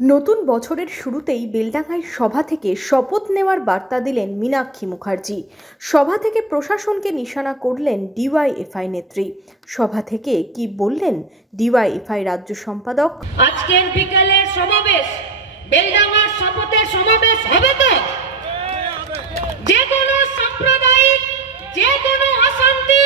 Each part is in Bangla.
নতুন বছরের শুরুতেই বেলডাঙ্গায় সভা থেকে শপথ নেওয়ার বার্তা দিলেন মীনাক্ষী মুখার্জি। সভা থেকে প্রশাসনকে নিশানা করলেন ডিওয়াইএফআই নেত্রী। সভা থেকে কি বললেন ডিওয়াইএফআই রাজ্য সম্পাদক? আজকের বিকেলের সমাবেশ বেলডাঙ্গার শপথের সমাবেশ হবে তো? যে কোনো সাম্প্রদায়িক, যে কোনো অশান্তি,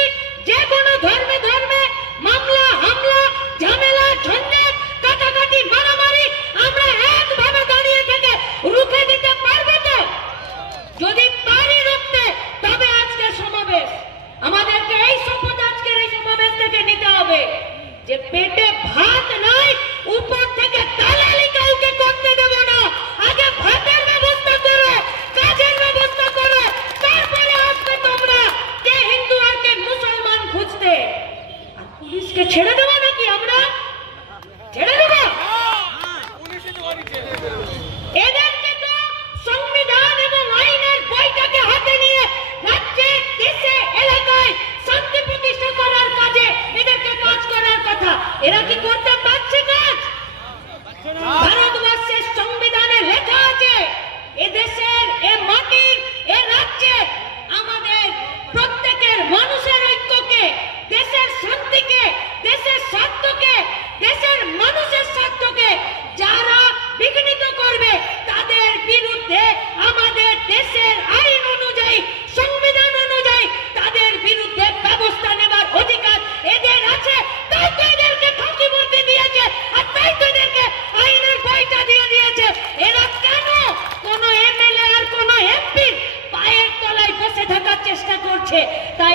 যে কোনো ধর্মে ধর্মে মামলা হামলা ঝামেলা ঝঞ্ঝাট কাটাকাটি মারামারি আমরা একভাবে দাঁড়িয়ে থেকে রুখে দিতে পারবে তো? যদি পারি রুখতে, তবে আজকের সমাবেশ আমাদেরকে এই শপথ আজকের এই সমাবেশ থেকে নিতে হবে যে পেটে ভাত নাই, উপর থেকে দালালি কাউকে করতে দেব না। আগে ভাতের ব্যবস্থা করো, কাজের ব্যবস্থা করো, তারপরে আসবে তোমরা কে হিন্দু আর কে মুসলমান খুঁজতে। আর পুলিশকে ছেড়ে দেবো নাকি আমরা? ছেড়ে দেবো? এদেরকে তো সংবিধান এবং আইনের বইটাকে হাতে নিয়ে রাজ্যে দেশে এলাকায় শান্তি প্রতিষ্ঠা করার কাজে এদেরকে কাজ করার কথা। এরা কি করতে পারছে কাজ? ভারতবর্ষের সংবিধানে লেখা আছে এ দেশের, এ মাটির, এ রাজ্যে আমাদের প্রত্যেকের মানুষের ঐক্যকে, দেশের শান্তিকে, দেশের স্বার্থকে, দেশের মানুষের স্বার্থকে যারা বিঘ্নিত করবে তাদের বিরুদ্ধে আমাদের দেশের আইন অনুযায়ী, সংবিধান অনুযায়ী তাদের বিরুদ্ধে ব্যবস্থা নেবার অধিকার এদের আছে। তাই তো এদেরকে ফাঁকি বলতে দিয়েছে, আর তাই তো এদেরকে আইনের বইটা দিয়ে দিয়েছে। এরা কেন কোনো এমএলএ আর কোনো এমপি পায়ের তলায় বসে থাকার চেষ্টা করছে? তাই